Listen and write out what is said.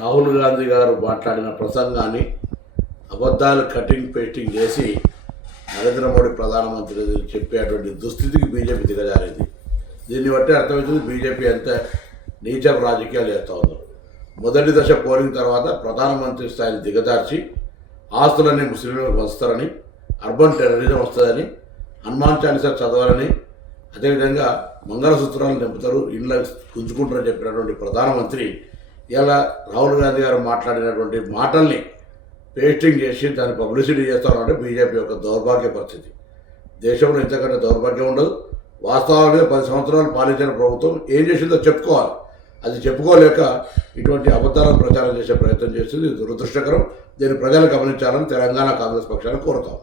రాహుల్ గాంధీ గారు మాట్లాడిన ప్రసంగాన్ని అబద్ధాలు కటింగ్ పేస్టింగ్ చేసి నరేంద్ర మోడీ ప్రధానమంత్రి చెప్పేటువంటి దుస్థితికి బీజేపీ దిగజారింది. దీన్ని బట్టి అర్థమవుతుంది బీజేపీ ఎంత నీచ రాజకీయాలు చేస్తూ ఉందో. మొదటి దశ పోలింగ్ తర్వాత ప్రధానమంత్రి స్థాయిని దిగజార్చి ఆస్తులన్నీ ముస్లింలకు వస్తారని, అర్బన్ టెర్రరిజం వస్తుందని, హనుమాన్ చాలీసా చదవాలని, అదేవిధంగా మంగళసూత్రాలు నింపుతారు, ఇండ్ల గుంజుకుంటారని చెప్పినటువంటి ప్రధానమంత్రి ఇలా రాహుల్ గాంధీ గారు మాట్లాడినటువంటి మాటల్ని పేస్టింగ్ చేసి దాన్ని పబ్లిసిటీ చేస్తారంటే బీజేపీ యొక్క దౌర్భాగ్య పరిస్థితి. దేశంలో ఇంతకంటే దౌర్భాగ్యం ఉండదు. వాస్తవాలుగా 10 సంవత్సరాలు పాలించిన ప్రభుత్వం ఏం చేసిందో చెప్పుకోవాలి. అది చెప్పుకోలేక ఇటువంటి అబద్ధాలను ప్రచారం చేసే ప్రయత్నం చేస్తుంది. ఇది దురదృష్టకరం. దీన్ని ప్రజలు గమనించాలని తెలంగాణ కాంగ్రెస్ పక్షాన్ని కోరుతాం.